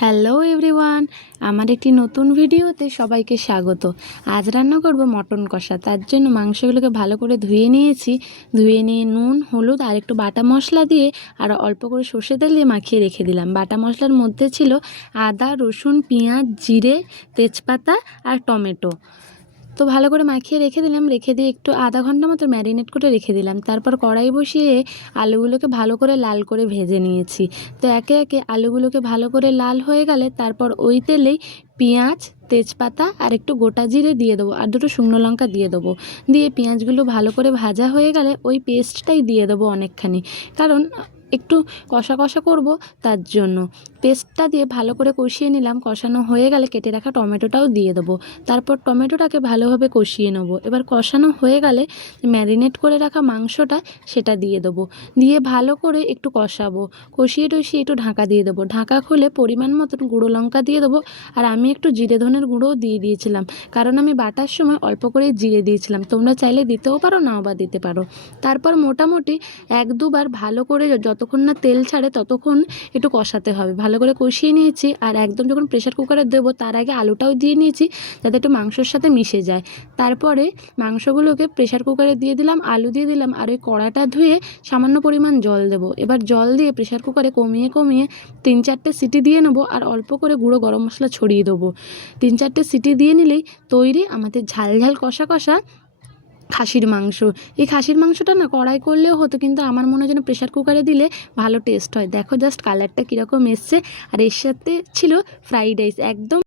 Hello everyone, আমার একটি নতুন ভিডিওতে সবাইকে স্বাগত। আজ রান্না করব মটন কষা। তার জন্য মাংসগুলোকে ভালো করে ধুয়ে নিয়েছি। ধুয়ে নিয়ে নুন, হলুদ আর একটু বাটা মশলা দিয়ে আর অল্প করে সর্ষে তেল দিয়ে মাখিয়ে রেখে দিলাম। বাটা মশলার মধ্যে ছিল আদা, রসুন, পেঁয়াজ, জিরে, তেজপাতা আর টমেটো। তো ভালো করে মাখিয়ে রেখে দিলাম। রেখে দিয়ে একটু আধা ঘন্টা মতো ম্যারিনেট করে রেখে দিলাম। তারপর কড়াই বসিয়ে আলুগুলোকে ভালো করে লাল করে ভেজে নিয়েছি। তো একে একে আলুগুলোকে ভালো করে লাল হয়ে গেলে তারপর ওই তেলেই পেঁয়াজ, তেজপাতা আর একটু গোটা জিরে দিয়ে দেবো আর দুটো শুকনো লঙ্কা দিয়ে দেবো। দিয়ে পেঁয়াজগুলো ভালো করে ভাজা হয়ে গেলে ওই পেস্টটাই দিয়ে দেবো অনেকখানি, কারণ একটু কষা কষা করব, তার জন্য পেস্টটা দিয়ে ভালো করে কষিয়ে নিলাম। কষানো হয়ে গেলে কেটে রাখা টমেটোটাও দিয়ে দেবো। তারপর টমেটোটাকে ভালোভাবে কষিয়ে নেবো। এবার কষানো হয়ে গেলে ম্যারিনেট করে রাখা মাংসটা সেটা দিয়ে দেবো। দিয়ে ভালো করে একটু কষাবো। কষিয়ে টষিয়ে একটু ঢাকা দিয়ে দেবো। ঢাকা খুলে পরিমাণ মতন গুঁড়ো লঙ্কা দিয়ে দেবো। আর আমি একটু জিরে ধনের গুঁড়োও দিয়ে দিয়েছিলাম, কারণ আমি বাটার সময় অল্প করে জিরে দিয়েছিলাম। তোমরা চাইলে দিতেও পারো, নাও বা দিতে পারো। তারপর মোটামুটি এক দুবার ভালো করে যতক্ষণ না তেল ছাড়ে ততক্ষণ একটু কষাতে হবে। ভালো করে কষিয়ে নিয়েছি। আর একদম যখন প্রেশার কুকারে দেবো তার আগে আলুটাও দিয়ে নিয়েছি, যাতে একটু মাংসর সাথে মিশে যায়। তারপরে মাংসগুলোকে প্রেশার কুকারে দিয়ে দিলাম, আলু দিয়ে দিলাম আর ওই কড়াটা ধুয়ে সামান্য পরিমাণ জল দেবো। এবার জল দিয়ে প্রেশার কুকারে কমিয়ে কমিয়ে 3-4টে সিটি দিয়ে নেবো আর অল্প করে গুঁড়ো গরম মশলা ছড়িয়ে দেবো। 3-4টে সিটি দিয়ে নিলেই তৈরি আমাদের ঝাল ঝাল কষা কষা খাসির মাংস। এই খাসির মাংসটা না কড়াই করলেও হতো, কিন্তু আমার মনে হয় যেন প্রেশার কুকারে দিলে ভালো টেস্ট হয়। দেখো জাস্ট কালারটা কীরকম এসছে। আর এর সাথে ছিল ফ্রাইড রাইস, একদম